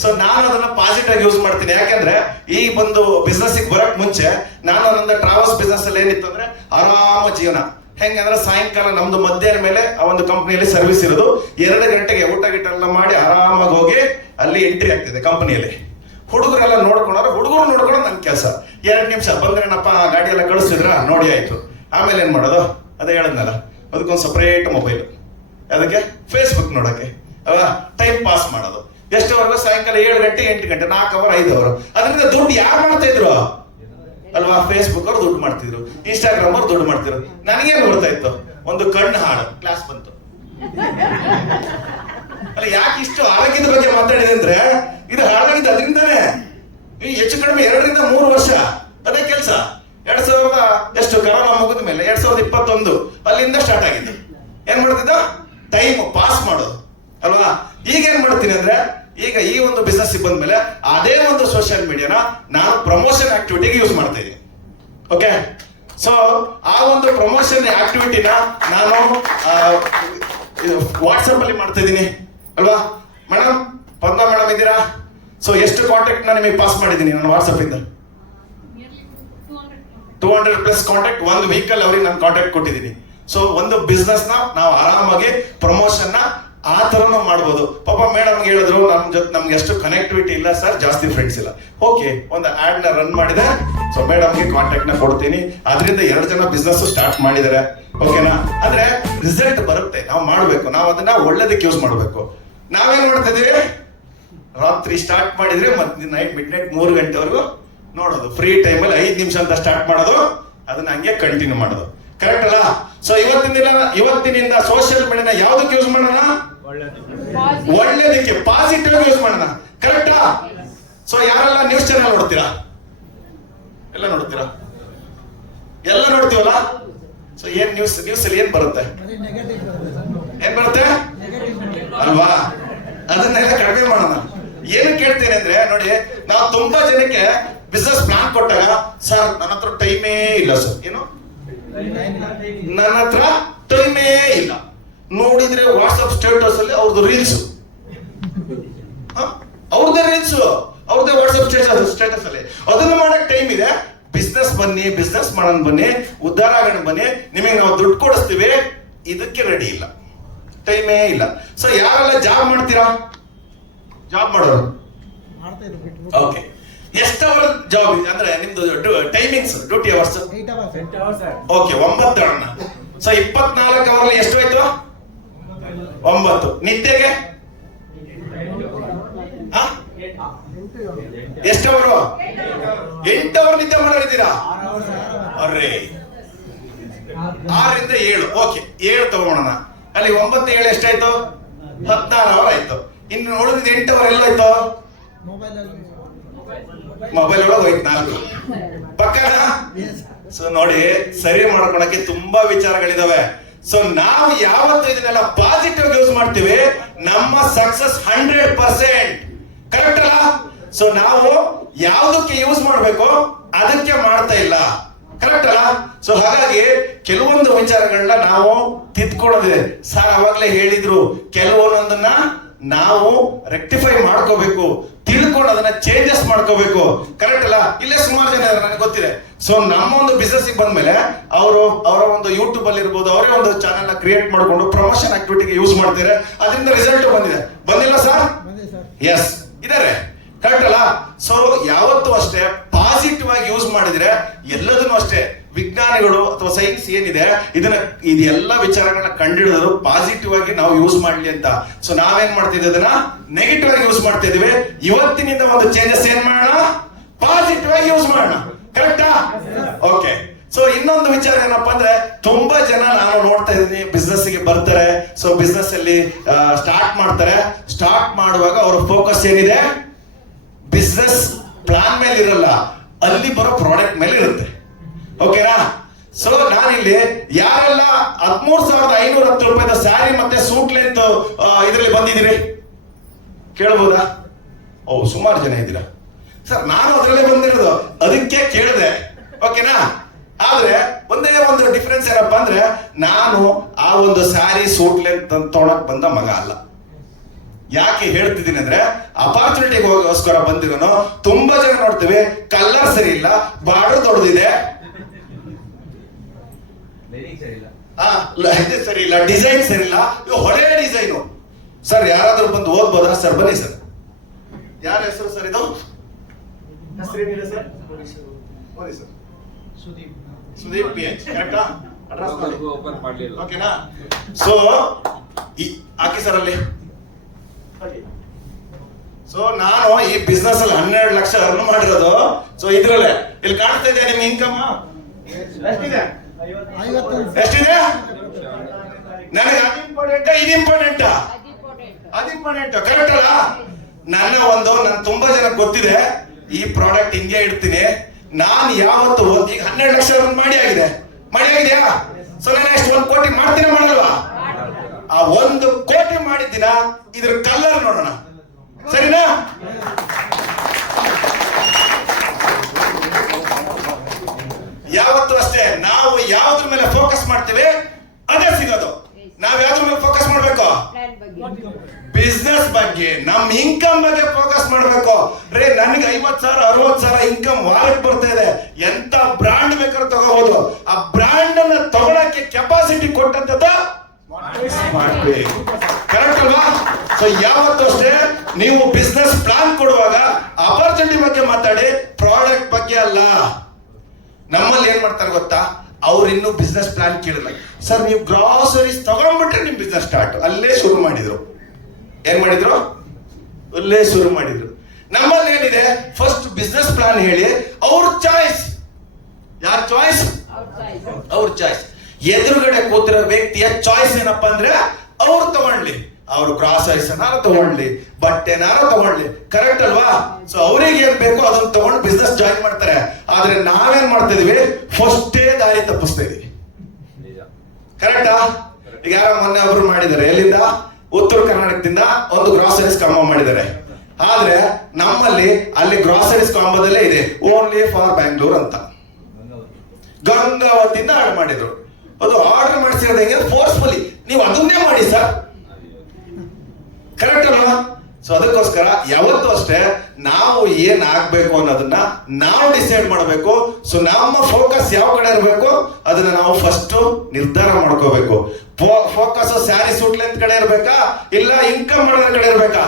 ಸೊ ನಾನು ಅದನ್ನ ಪಾಸಿಟಿವ್ ಯೂಸ್ ಮಾಡ್ತೀನಿ. ಯಾಕಂದ್ರೆ ಈ ಒಂದು ಬಿಸ್ನೆಸ್ ಬರಕ್ ಮುಂಚೆ ನಾನು ನನ್ನ ಟ್ರಾವೆಲ್ಸ್ ಬಿಸ್ನೆಸ್ ಅಲ್ಲಿ ಏನಿತ್ತು ಅಂದ್ರೆ ಆರಾಮ ಜೀವನ. ಹೆಂಗಂದ್ರೆ ಸಾಯಂಕಾಲ ನಮ್ದು ಮಧ್ಯಾಹ್ನ ಮೇಲೆ ಆ ಒಂದು ಕಂಪನಿಯಲ್ಲಿ ಸರ್ವಿಸ್ ಇರೋದು. 2 ಗಂಟೆಗೆ ಊಟ ಗಿಟ ಎಲ್ಲ ಮಾಡಿ ಆರಾಮಾಗಿ ಹೋಗಿ ಅಲ್ಲಿ ಎಂಟ್ರಿ ಆಗ್ತಿದೆ ಕಂಪನಿಯಲ್ಲಿ. ಹುಡುಗರೆಲ್ಲ ನೋಡ್ಕೊಂಡ್ರೆ ಹುಡುಗರು ನೋಡ್ಕೊಳ್ಳೋದು ನನ್ನ ಕೆಲಸ. 2 ನಿಮಿಷ ಬಂದ್ರೇನಪ್ಪ ಗಾಡಿ ಎಲ್ಲ ಕಳಿಸ್ತಿದ್ರ ನೋಡಿ ಆಯ್ತು. ಆಮೇಲೆ ಏನ್ ಮಾಡೋದು, ಅದೇ ಹೇಳದ್ನಲ್ಲ, ಅದಕ್ಕೊಂದು ಸಪ್ರೇಟ್ ಮೊಬೈಲ್, ಅದಕ್ಕೆ ಫೇಸ್ಬುಕ್ ನೋಡಕ್ಕೆ ಅಲ್ವಾ, ಟೈಮ್ ಪಾಸ್ ಮಾಡೋದು. ಎಷ್ಟುವರೆಗೂ ಸಾಯಂಕಾಲ 7 ಗಂಟೆ 8 ಗಂಟೆ 4 ಅವರ್ 5 ಅವರ್. ಅದರಿಂದ ದುಡ್ಡು ಯಾರು ಮಾಡ್ತಾ ಇದ್ರು ಅಲ್ವಾ, ಫೇಸ್ಬುಕ್ ಅವ್ರು ದುಡ್ಡು ಮಾಡ್ತಿದ್ರು, ಇನ್ಸ್ಟಾಗ್ರಾಮ್ ಅವ್ರು ದುಡ್ಡು ಮಾಡ್ತಿದ್ರು. ನನಗೇನು ಬರ್ತಾ ಇತ್ತು, ಒಂದು ಕಣ್ಣು ಹಾಳು ಕ್ಲಾಸ್ ಬಂತು. ಅಲ್ಲ ಯಾಕೆ ಇಷ್ಟು ಆರೋಗ್ಯದ ಬಗ್ಗೆ ಮಾತಾಡಿದೆ ಅಂದ್ರೆ, ಇದು ಹಾಳಾಗಿದ್ದು ಅದರಿಂದಾನೆ. ಹೆಚ್ಚು ಕಡಿಮೆ 2 ರಿಂದ 3 ವರ್ಷ ಅದೇ ಕೆಲಸ. 2000 ಎಷ್ಟು ಕರೋನಾ ಮುಗಿದ ಮೇಲೆ 2021 ಅಲ್ಲಿಂದ ಸ್ಟಾರ್ಟ್ ಆಗಿದೆ. ಏನ್ ಮಾಡ್ತಿದ್ದ, ಟೈಮ್ ಪಾಸ್ ಮಾಡೋದು ಅಲ್ವಾ. ಈಗ ಏನ್ ಮಾಡ್ತೀನಿ ಅಂದ್ರೆ, ಈಗ ಈ ಒಂದು ಬಿಸ್ನೆಸ್ ಬಂದ ಮೇಲೆ ಅದೇ ಒಂದು ಸೋಷಿಯಲ್ ಮೀಡಿಯಾನ ನಾನು ಪ್ರಮೋಷನ್ ಆಕ್ಟಿವಿಟಿಗೆ ಯೂಸ್ ಮಾಡ್ತಾ ಇದ್ದೀನಿ. ಓಕೆ, ಸೊ ಆ ಒಂದು ಪ್ರಮೋಷನ್ ಆಕ್ಟಿವಿಟಿನ ನಾನು ವಾಟ್ಸಪ್ ಅಲ್ಲಿ ಮಾಡ್ತಾ ಇದ್ದೀನಿ ಅಲ್ವಾ. ಮೇಡಮ್ ಪದ್ಮಾ ಮೇಡಮ್ ಇದ್ದೀರಾ? ಸೊ ಎಷ್ಟು ಕಾಂಟ್ಯಾಕ್ಟ್ ನಾನು ನಿಮಗೆ ಪಾಸ್ ಮಾಡಿದ್ದೀನಿ ನಾನು ವಾಟ್ಸಪ್ ಇಂದ? 200+ ಕಾಂಟ್ಯಾಕ್ಟ್ ಒಂದು ವೀಕಲ್ಲಿ ಅವ್ರಿಗೆ ನಾನು ಕಾಂಟ್ಯಾಕ್ಟ್ ಕೊಟ್ಟಿದ್ದೀನಿ. ಸೊ ಒಂದು ಬಿಸ್ನೆಸ್ ನ ನಾವು ಆರಾಮಾಗಿ ಪ್ರಮೋಷನ್ ನ ಆ ತರನು ಮಾಡ್ಬೋದು. ಪಾಪ ಮೇಡಮ್ ಹೇಳಿದ್ರು ನಮ್ ಜೊತೆ ನಮ್ಗೆ ಎಷ್ಟು ಕನೆಕ್ಟಿವಿಟಿ ಇಲ್ಲ ಸರ್, ಜಾಸ್ತಿ ಫ್ರೆಂಡ್ಸ್ ಇಲ್ಲ. ಓಕೆ, ಒಂದು ಆಡ್ ನ ರನ್ ಮಾಡಿದೆ, ಸೊ ಮೇಡಮ್ಗೆ ಕಾಂಟ್ಯಾಕ್ಟ್ ನ ಕೊಡ್ತೀನಿ. ಅದರಿಂದ 2 ಜನ ಬಿಸ್ನೆಸ್ ಸ್ಟಾರ್ಟ್ ಮಾಡಿದ್ದಾರೆ. ಓಕೆನಾ, ಅಂದ್ರೆ ರಿಸಲ್ಟ್ ಬರುತ್ತೆ, ನಾವು ಮಾಡ್ಬೇಕು, ನಾವು ಅದನ್ನ ಒಳ್ಳೇದಕ್ಕೆ ಯೂಸ್ ಮಾಡ್ಬೇಕು. ನಾವೇನ್ ಮಾಡ್ತಾ ಇದೀವಿ, ರಾತ್ರಿ ಸ್ಟಾರ್ಟ್ ಮಾಡಿದ್ರೆ ಮತ್ತೆ ನೈಟ್ ಮಿಡ್-ನೈಟ್ 3 ಗಂಟೆವರೆಗೂ ನೋಡೋದು. ಫ್ರೀ ಟೈಮಲ್ಲಿ 5 ನಿಮಿಷ ಅಂತ ಸ್ಟಾರ್ಟ್ ಮಾಡೋದು, ಅದನ್ನ ಹಂಗೆ ಕಂಟಿನ್ಯೂ ಮಾಡೋದು. ಕರೆಕ್ಟ್ ಅಲ್ಲ? ಸೊ ಇವತ್ತಿನಿಂದ ಸೋಷಿಯಲ್ ಮೀಡಿಯಾನ ಯಾವ್ದಕ್ಕೆ ಯೂಸ್ ಮಾಡೋಣ? ಒಳ್ಳೇದಕ್ಕೆ, ಪಾಸಿಟಿವ್ ಯೂಸ್ ಮಾಡೋಣ. ಕರೆಕ್ಟಾ? ಸೊ ಯಾರೆಲ್ಲ ನ್ಯೂಸ್ ಚಾನೆಲ್ ನೋಡ್ತೀರಾ? ಎಲ್ಲ ನೋಡ್ತೀರಾ? ಎಲ್ಲ ನೋಡ್ತೀವಲ್ಲ? ಸೊ ಏನ್ ನ್ಯೂಸ್ ಅಲ್ಲಿ ಏನ್ ಬರುತ್ತೆ? ಏನ್ ಬರುತ್ತೆ ಅಲ್ವಾ? ಅದನ್ನೆಲ್ಲ ಕಡಿಮೆ ಮಾಡೋಣ. ಏನು ಕೇಳ್ತೇನೆ ಅಂದ್ರೆ, ನೋಡಿ, ನಾವು ತುಂಬಾ ಜನಕ್ಕೆ ಬಿಸ್ನೆಸ್ ಪ್ಲಾನ್ ಕೊಟ್ಟಾಗ, ಸರ್ ನನ್ನ ಹತ್ರ ಟೈಮೇ ಇಲ್ಲ ಸರ್. ಏನು, ನನ್ನ ಹತ್ರ ಟೈಮೇ ಇಲ್ಲ. ನೋಡಿದ್ರೆ ವಾಟ್ಸ್ಆಪ್ ಸ್ಟೇಟಸ್ ಅಲ್ಲಿ ಅವ್ರದ್ದು ರೀಲ್ಸ್, ಅವ್ರದ್ದೇ ರೀಲ್ಸ್, ಅವ್ರದ್ದೇ ವಾಟ್ಸ್ಆಪ್ ಸ್ಟೇಟಸ್ ಅಲ್ಲಿ. ಅದನ್ನ ಮಾಡಕ್ ಟೈಮ್ ಇದೆ. ಬಿಸ್ನೆಸ್ ಬನ್ನಿ, ಬಿಸ್ನೆಸ್ ಮಾಡೋಣ ಬನ್ನಿ, ಉದ್ಧಾರ ಆಗೋಣ ಬನ್ನಿ, ನಿಮಗೆ ನಾವು ದುಡ್ಡು ಕೊಡಿಸ್ತೀವಿ, ಇದಕ್ಕೆ ರೆಡಿ ಇಲ್ಲ, ಟೈಮೇ ಇಲ್ಲ. ಸೊ ಯಾರೆಲ್ಲ ಜಾಬ್ ಮಾಡ್ತೀರಾ? ಜಾಬ್ ಮಾಡೋರು ಓಕೆ, ಎಷ್ಟು ಅವರ್ ಜಾಬ್ ಅಂದ್ರೆ ನಿಮ್ದು timings, duty hours? 8 hours. Okay, 9 ಅಣ್ಣ. ಸೊ 24 ಅವರ್ ಎಷ್ಟು ಆಯ್ತು? 9. ನಿದ್ದೆಗೆ ಎಷ್ಟು ಅವರು? 8 ಅವರ್ ನಿದ್ದೆ ಮಾಡಿದ್ದೀರಾ? ಅರ್ರೇ, 6 ರಿಂದ 7. ಓಕೆ, 7 ತಗೋಣ. ಅಲ್ಲಿ 9 7 ಎಷ್ಟಾಯ್ತು? 14 ಅವರ್ ಆಯ್ತು. ಇನ್ನು ಉಳಿದ 8 ಅವರ್ ಎಲ್ಲೋಯ್ತು? ಮೊಬೈಲ್ ಒಳಗೆ ಹೋಯ್ತು 4. ಪಕ್ಕನ? ಸೊ ನೋಡಿ, ಸರಿ ಮಾಡ್ಕೊಳಕ್ಕೆ ತುಂಬಾ ವಿಚಾರಗಳಿದಾವೆ. ಸೊ ನಾವು ಯಾವತ್ತು ಇದನ್ನೆಲ್ಲ ಪಾಸಿಟಿವ್ ಯೂಸ್ ಮಾಡ್ತೀವಿ, ನಮ್ಮ ಸಕ್ಸಸ್ 100%. ಕರೆಕ್ಟ್ ಅಲ್ಲ? ಸೊ ನಾವು ಯಾವುದಕ್ಕೆ ಯೂಸ್ ಮಾಡ್ಬೇಕು ಅದಕ್ಕೆ ಮಾಡ್ತಾ ಇಲ್ಲ. ಕರೆಕ್ಟ್ ಅಲ್ಲ? ಸೊ ಹಾಗಾಗಿ ಕೆಲವೊಂದು ವಿಚಾರಗಳನ್ನ ನಾವು ತಿದ್ಕೊಳ್ಳೋದಿದೆ. ಸರ್ ಅವಾಗ್ಲೇ ಹೇಳಿದ್ರು, ಕೆಲವೊಂದನ್ನ ನಾವು ರೆಕ್ಟಿಫೈ ಮಾಡ್ಕೋಬೇಕು, ತಿಳ್ಕೊಂಡು ಅದನ್ನ ಚೇಂಜಸ್ ಮಾಡ್ಕೋಬೇಕು. ಕರೆಕ್ಟ್ ಅಲ್ಲ? ಇಲ್ಲೇ ಸುಮಾರು ಜನ ನನಗೆ ಗೊತ್ತಿದೆ. ಸೊ ನಮ್ಮ ಒಂದು ಬಿಸ್ನೆಸ್ ಬಂದ್ಮೇಲೆ ಅವರ ಒಂದು ಯೂಟ್ಯೂಬ್ ಅಲ್ಲಿ ಇರ್ಬೋದು, ಅವರೇ ಒಂದು ಚಾನೆಲ್ ನ ಕ್ರಿಯೇಟ್ ಮಾಡ್ಕೊಂಡು ಪ್ರಮೋಷನ್ ಆಕ್ಟಿವಿಟಿಗೆ ಯೂಸ್ ಮಾಡ್ತಾರೆ. ಅದರಿಂದ ರಿಸಲ್ಟ್ ಬಂದಿದೆ. ಬಂದಿಲ್ಲ ಸರ್? ಎಸ್, ಇದಾರೆ. ಕರೆಕ್ಟ್ ಅಲ್ಲ? ಸೊ ಯಾವತ್ತೂ ಅಷ್ಟೇ ಪಾಸಿಟಿವ್ ಆಗಿ ಯೂಸ್ ಮಾಡಿದ್ರೆ ಎಲ್ಲದನ್ನು ಅಷ್ಟೇ. ವಿಜ್ಞಾನಿಗಳು ಅಥವಾ ಸೈನ್ಸ್ ಏನಿದೆ, ಇದೆಲ್ಲ ವಿಚಾರಗಳನ್ನ ಕಂಡುಹಿಡಿದ್ರು ಪಾಸಿಟಿವ್ ಆಗಿ ನಾವು ಯೂಸ್ ಮಾಡ್ಲಿ ಅಂತ. ಸೊ ನಾವೇನ್ ಮಾಡ್ತಿದ್ವಿ, ಅದನ್ನ ನೆಗೆಟಿವ್ ಆಗಿ ಯೂಸ್ ಮಾಡ್ತಾ ಇದೀವಿ. ಇವತ್ತಿನಿಂದ ಒಂದು ಚೇಂಜಸ್ ಏನ್ ಮಾಡೋಣ, ಪಾಸಿಟಿವ್ ಆಗಿ ಯೂಸ್ ಮಾಡೋಣ. ಕರೆಕ್ಟಾ? ಓಕೆ. ಸೊ ಇನ್ನೊಂದು ವಿಚಾರ ಏನಪ್ಪಾ ಅಂದ್ರೆ, ತುಂಬಾ ಜನ ನಾನು ನೋಡ್ತಾ ಇದ್ದೀನಿ ಬಿಸ್ನೆಸ್ ಗೆ ಬರ್ತಾರೆ. ಸೊ ಬಿಸ್ನೆಸ್ ಅಲ್ಲಿ ಸ್ಟಾರ್ಟ್ ಮಾಡ್ತಾರೆ. ಸ್ಟಾರ್ಟ್ ಮಾಡುವಾಗ ಅವರ ಫೋಕಸ್ ಏನಿದೆ, ಬಿಸ್ನೆಸ್ ಪ್ಲಾನ್ ಮೇಲೆ ಇರಲ್ಲ, ಅಲ್ಲಿ ಬರೋ ಪ್ರಾಡಕ್ಟ್ ಮೇಲೆ ಇರುತ್ತೆ. ಓಕೆನಾ? ಸೊ ನಾನಿಲ್ಲಿ ಯಾರೆಲ್ಲ 13,510 ರೂಪಾಯಿದ ಸ್ಯಾರಿ ಮತ್ತೆ ಸೂಟ್ ಲೆಂತ್ ಇದರಲ್ಲಿ ಬಂದಿದ್ದೀರಿ ಕೇಳಬಹುದಾ? ಓ, ಸುಮಾರು ಜನ ಇದ್ದೀರಾ ಸರ್. ನಾನು ಅದರಲ್ಲೇ ಬಂದಿರೋದು, ಅದಕ್ಕೆ ಕೇಳಿದೆ. ಓಕೆನಾ? ಆದ್ರೆ ಒಂದೇ ಒಂದು ಡಿಫರೆನ್ಸ್ ಏನಪ್ಪಾ ಅಂದ್ರೆ, ನಾನು ಆ ಒಂದು ಸ್ಯಾರಿ ಸೂಟ್ ಲೆಂತ್ ತಗೊಳಕ್ ಬಂದ ಮಗ ಅಲ್ಲ. ಯಾಕೆ ಹೇಳ್ತಿದ್ದೀನಿ ಅಂದ್ರೆ, ಅಪಾರ್ಚುನಿಟಿಗೋಸ್ಕರ ಬಂದಿರೋನು. ತುಂಬಾ ಜನ ನೋಡ್ತೀವಿ, ಕಲರ್ ಸರಿ ಇಲ್ಲ, ಬಾರ್ಡರ್ ದೊಡ್ಡದಿದೆ, ಸರಿ ಇಲ್ಲ, ಡಿಸೈನ್ ಸರಿ ಇಲ್ಲ, ಇದು ಹೊಳೆ ಡಿಸೈನು. ಸರ್ ಯಾರಾದ್ರೂ ಬಂದು ಓದ್ಬೋದಾ? ಸರ್ ಬನ್ನಿ ಸರ್. ಯಾರ ಹೆಸರು ಸರ್ ಇದು? ಹೆಸರೇನಿದೆ ಸರ್? ಓದಿ ಸರ್. ಸುದೀಪ್ PH ಕರೆಕ್ಟಾ? ಅಡ್ರೆಸ್ ಓಪನ್ ಮಾಡಲಿಲ್ಲ. ಓಕೆನಾ? ಸೊ ಹಾಕಿ ಸರ್ ಅಲ್ಲಿ. ಸೊ ನಾನು ಈ ಬಿಸ್ನೆಸ್ ಅಲ್ಲಿ 12 ಲಕ್ಷ ಅರ್ನ್ ಮಾಡಿರೋದು. ಸೊ ಇದ್ರಲ್ಲೇ ಇಲ್ಲಿ ಕಾಣ್ತಾ ಇದೆ ನಿಮ್ ಇನ್ಕಮ್ ಎಷ್ಟಿದೆ? ಎಷ್ಟಿದೆ? ನನಗೆ ಅದು ಇಂಪಾರ್ಟೆಂಟ್, ಇದು ಇಂಪಾರ್ಟೆಂಟ್, ಅದು ಇಂಪಾರ್ಟೆಂಟ್. ಕರೆಕ್ಟ್ ಅಲ್ಲ? ನನ್ನ ತುಂಬಾ ಜನ ಗೊತ್ತಿದೆ ಈ ಪ್ರಾಡಕ್ಟ್ ಹಿಂಗೆ ಇಡ್ತೀನಿ. ನಾನು ಯಾವತ್ತು ಈಗ 12 ಲಕ್ಷ ಅರ್ನ್ ಮಾಡಿ ಆಗಿದೆಯಾ? ಸೊ ನಾನು ಎಷ್ಟು 1 ಕೋಟಿ ಮಾಡ್ತೀನ ಮಾಡಲ್ವಾ? ಆ 1 ಕೋಟಿ ಮಾಡಿದ್ದೀನ ಇದ್ರ ಕಲರ್ ನೋಡೋಣ, ಸರಿನಾ? ಯಾವತ್ತು ಅಷ್ಟೇ ನಾವು ಯಾವ್ದ್ರ ಮೇಲೆ ಫೋಕಸ್ ಮಾಡ್ತೀವಿ ಅದೇ ಸಿಗೋದು. ನಾವ್ ಯಾವ್ದ್ರ ಮೇಲೆ ಫೋಕಸ್ ಮಾಡ್ಬೇಕು? ಬಿಸ್ನೆಸ್ ಬಗ್ಗೆ, ನಮ್ ಇನ್ಕಮ್ ಬಗ್ಗೆ ಫೋಕಸ್ ಮಾಡ್ಬೇಕು. ರೇ ನನಗೆ 50,000 60,000 ಇನ್ಕಮ್ ವಾರಕ್ಕೆ ಬರ್ತಾ ಇದೆ, ಎಂತ ಬ್ರಾಂಡ್ ಬೇಕಾದ್ರೂ ತಗೋಬಹುದು. ಆ ಬ್ರಾಂಡ್ ಅನ್ನ ತಗೊಳಕ್ಕೆ ಕೆಪಾಸಿಟಿ ಕೊಟ್ಟಂತದ್ದು ಕರೆಕ್ಟ್ ಅಲ್ವಾ? ಸೊ ಯಾವತ್ತೂ ಅಷ್ಟೇ ನೀವು ಬಿಸ್ನೆಸ್ ಪ್ಲಾನ್ ಕೊಡುವಾಗ ಅಪರ್ಚುನಿಟಿ ಬಗ್ಗೆ ಮಾತಾಡಿ, ಪ್ರಾಡಕ್ಟ್ ಬಗ್ಗೆ ಅಲ್ಲ. ನಮ್ಮಲ್ಲಿ ಏನ್ ಮಾಡ್ತಾರೆ ಗೊತ್ತಾ? ಅವ್ರು ಇನ್ನೂ ಬಿಸ್ನೆಸ್ ಪ್ಲಾನ್ ಕೇಳಿಲ್ಲ. ಸರ್ ನೀವು ಗ್ರಾಸರೀಸ್ ತಗೊಂಡ್ಬಿಟ್ರೆ ನಿಮ್ ಬಿಸ್ನೆಸ್ ಸ್ಟಾರ್ಟ್. ಅಲ್ಲೇ ಶುರು ಮಾಡಿದ್ರು. ಏನ್ ಮಾಡಿದ್ರು? ಅಲ್ಲೇ ಶುರು ಮಾಡಿದ್ರು. ನಮ್ಮಲ್ಲಿ ಏನಿದೆ, ಫಸ್ಟ್ ಬಿಸ್ನೆಸ್ ಪ್ಲಾನ್ ಹೇಳಿ, ಅವ್ರ ಚಾಯ್ಸ್. ಯಾರ ಚಾಯ್ಸ್? ಅವ್ರ ಚಾಯ್ಸ್. ಎದುರುಗಡೆ ಕೂತಿರೋ ವ್ಯಕ್ತಿಯ ಚಾಯ್ಸ್ ಏನಪ್ಪಾ ಅಂದ್ರೆ ಅವ್ರು ತಗೊಳ್ಳಿ. ಅವ್ರು ಗ್ರಾಸರೀಸ್ ಏನಾರು ತಗೊಳ್ಳಿ, ಬಟ್ಟೆನಾರು ತಗೊಳ್ಳಿ, ಕರೆಕ್ಟ್ ಅಲ್ವಾ? ಸೊ ಅವ್ರಿಗೆ ಏನ್ ಬೇಕೋ ಅದನ್ನ ತಗೊಂಡು ಬಿಸ್ನೆಸ್ ಜಾಯಿನ್ ಮಾಡ್ತಾರೆ. ಆದ್ರೆ ನಾವೇನ್ ಮಾಡ್ತಾ ಇದೀವಿ? ಫಸ್ಟೇ ದಾರಿ ತಪ್ಪಿಸ್ತಾ ಇದೀವಿ. ಕರೆಕ್ಟಾ? ಈಗ ಯಾರ ಮೊನ್ನೆ ಒಬ್ರು ಮಾಡಿದ್ದಾರೆ, ಎಲ್ಲಿಂದ? ಉತ್ತರ ಕರ್ನಾಟಕದಿಂದ ಒಂದು ಗ್ರಾಸರೀಸ್ ಕಾಂಬೋ ಮಾಡಿದ್ದಾರೆ. ಆದ್ರೆ ನಮ್ಮಲ್ಲಿ ಅಲ್ಲಿ ಗ್ರಾಸರೀಸ್ ಕಾಂಬೋದಲ್ಲೇ ಇದೆ ಓನ್ಲಿ ಫಾರ್ ಬ್ಯಾಂಗ್ಳೂರ್ ಅಂತ. ಗಂಗಾವತಿಯಿಂದ ಆರ್ಡರ್ ಮಾಡಿದ್ರು. ಅದು ಆರ್ಡರ್ ಮಾಡಿಸಿರೋದು ಹೆಂಗೆ? ಫೋರ್ಸ್ಫುಲಿ ನೀವು ಅದನ್ನೇ ಮಾಡಿ ಸರ್, ಕರೆಕ್ಟ್ ಅಲ್ವಾ? ಸೊ ಅದಕ್ಕೋಸ್ಕರ ಯಾವತ್ತೂ ಅಷ್ಟೇ ನಾವು ಏನ್ ಆಗ್ಬೇಕು ಅನ್ನೋದನ್ನ ನಾವು ಡಿಸೈಡ್ ಮಾಡಬೇಕು. ಸೊ ನಮ್ಮ ಫೋಕಸ್ ಯಾವ ಕಡೆ ಇರಬೇಕು ಅದನ್ನ ನಾವು ಫಸ್ಟ್ ನಿರ್ಧಾರ ಮಾಡ್ಕೋಬೇಕು. ಫೋಕಸ್ ಸ್ಯಾರಿ ಸೂಟ್ ಲೆಂತ್ ಕಡೆ ಇರ್ಬೇಕಾ, ಇಲ್ಲ ಇನ್ಕಮ್ ಮಾಡೋದ್ರ ಕಡೆ ಇರ್ಬೇಕಾ?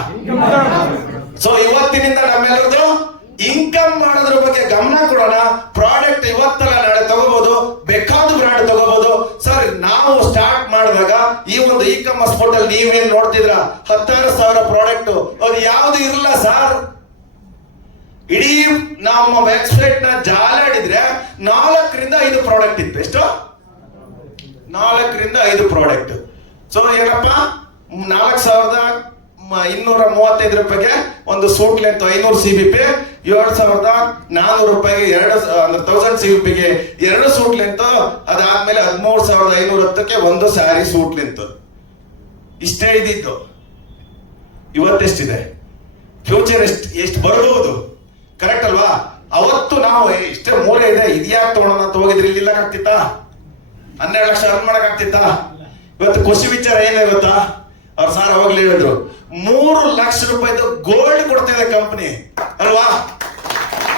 ಸೊ ಇವತ್ತಿನಿಂದ ನಮ್ಮೆಲ್ಲರದು ಇನ್ಕಮ್ ಮಾಡೋದ್ರ ಬಗ್ಗೆ ಗಮನ ಕೊಡೋಣ. ಪ್ರಾಡಕ್ಟ್ ಇವತ್ತಲ್ಲ ನಾಳೆ ತಗೋಬಹುದು, ಬೇಕಾದ ಬ್ರಾಂಡ್ ತಗೋಬಹುದು. ಸರ್ ನಾವು ಸ್ಟಾರ್ಟ್ ಮಾಡಿದಾಗ ಈ ಒಂದು ಇ ಕಾಮರ್ಸ್ ಪೋರ್ಟಲ್ ನೀವೇನ್ ನೋಡ್ತಿದ್ರ 16,000 ಪ್ರಾಡಕ್ಟ್, ಅದು ಯಾವ್ದು ಇರಲ್ಲ ಸರ್. ಇಡೀ ನಮ್ಮ ವೆಬ್ಸೈಟ್ ನ ಜಾಲಾಡಿದ್ರೆ 4 ರಿಂದ 5 ಪ್ರಾಡಕ್ಟ್ ಇತ್ತು. ಎಷ್ಟು? 4 ರಿಂದ 5 ಪ್ರಾಡಕ್ಟ್. ಸೊ ಏನಪ್ಪ, 4,235 ರೂಪಾಯಿಗೆ ಒಂದು ಸೂಟ್ ಲೆಂತ್ 500 CBP, 7,400 ರೂಪಾಯಿಗೆ 1000 CBP ಗೆ 2 ಸೂಟ್ ಲೆಂತ್, ಅದಾದ್ಮೇಲೆ 13,510ಕ್ಕೆ ಒಂದು ಸ್ಯಾರಿ ಸೂಟ್ ಲೆಂತ್. ಇಷ್ಟೇ ಇದ್ದಿದ್ದು. ಇವತ್ತೆಷ್ಟಿದೆ? ಫ್ಯೂಚರ್ ಎಷ್ಟು ಬರಬಹುದು? ಕರೆಕ್ಟ್ ಅಲ್ವಾ? ಅವತ್ತು ನಾವು ಇಷ್ಟೇ 3 ಇದೆ, ಇದ್ಯಾಕೆ ತಗೊಳ್ಳೋಣ ಅಂತ ಹೋಗಿದ್ರಿ, ಇಲ್ಲಿ ಆಗ್ತಿತ್ತ? 12 ಲಕ್ಷ ಅರ್ನ್ ಮಾಡಕ್ ಆಗ್ತಿತ್ತ? ಇವತ್ತು ಖುಷಿ ವಿಚಾರ ಏನೇ ಗೊತ್ತಾ? ಅವ್ರ ಸಾರ್ ಅವಾಗ್ಲೇ ಹೇಳಿದ್ರು 3 ಲಕ್ಷ ರೂಪಾಯಿದು ಗೋಲ್ಡ್ ಕೊಡ್ತಿದೆ ಕಂಪನಿ ಅಲ್ವಾ?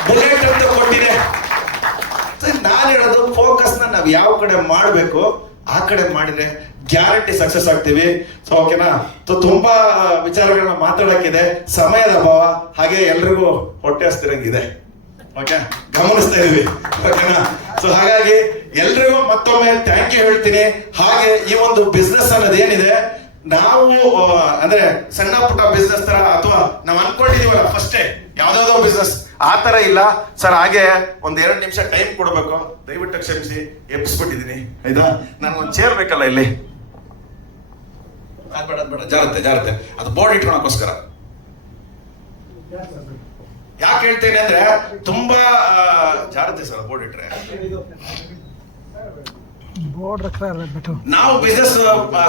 ಬುಲೆಟ್ ಅಂತ ಕೊಟ್ಟಿದೆ. ನಾನು ಹೇಳೋದು ಫೋಕಸ್ ನ ನಾವ್ ಯಾವ ಕಡೆ ಮಾಡ್ಬೇಕು ಆ ಕಡೆ ಮಾಡಿದ್ರೆ ಗ್ಯಾರಂಟಿ ಸಕ್ಸಸ್ ಆಗ್ತೀವಿ. ಸೊ ಓಕೆನಾ? ಸೊ ತುಂಬಾ ವಿಚಾರಗಳನ್ನ ಮಾತಾಡಕ್ಕಿದೆ, ಸಮಯದ ಅಭಾವ, ಹಾಗೆ ಎಲ್ರಿಗೂ ಹೊಟ್ಟೆ ಹಸ್ತಿರಂಗಿದೆ. ಓಕೆ, ಗಮನಿಸ್ತಾ ಇದೀವಿ. ಓಕೆನಾ? ಸೊ ಹಾಗಾಗಿ ಎಲ್ರಿಗೂ ಮತ್ತೊಮ್ಮೆ ಥ್ಯಾಂಕ್ ಯು ಹೇಳ್ತೀನಿ. ಹಾಗೆ ಈ ಒಂದು ಬಿಸ್ನೆಸ್ ಅನ್ನೋದು ಏನಿದೆ, ನಾವು ಅಂದ್ರೆ ಸಣ್ಣ ಪುಟ್ಟ ಬಿಸ್ನೆಸ್ ತರ ಅಥವಾ ನಾವು ಅನ್ಕೊಂಡಿದೀವಲ್ಲ ಫಸ್ಟೇ ಯಾವ್ದಾವ್ದೋ ಬಿಸ್ನೆಸ್ ಆ ತರ ಇಲ್ಲ ಸರ್. ಹಾಗೆ ಒಂದ್ 2 ನಿಮಿಷ ಟೈಮ್ ಕೊಡ್ಬೇಕು, ದಯವಿಟ್ಟು ಕ್ಷಮಿಸಿ, ಎಬ್ಬಿಸ್ಬಿಟ್ಟಿದೀನಿ. ಆಯ್ತಾ? ನನ್ಗೊಂದು ಚೇರ್ ಬೇಕಲ್ಲ ಇಲ್ಲಿ. ಬೇಡ ಜಾರತ್ತೆ ಅದು ಬೋರ್ಡ್ ಇಟ್ಕೊಳಕ್ಕೋಸ್ಕರ. ಯಾಕೆ ಹೇಳ್ತೇನೆ ಅಂದ್ರೆ ತುಂಬಾ ಜಾರತ್ತೆ ಸರ್ ಬೋರ್ಡ್ ಇಟ್ರೆ. ನಾವು ಬಿಸ್ನೆಸ್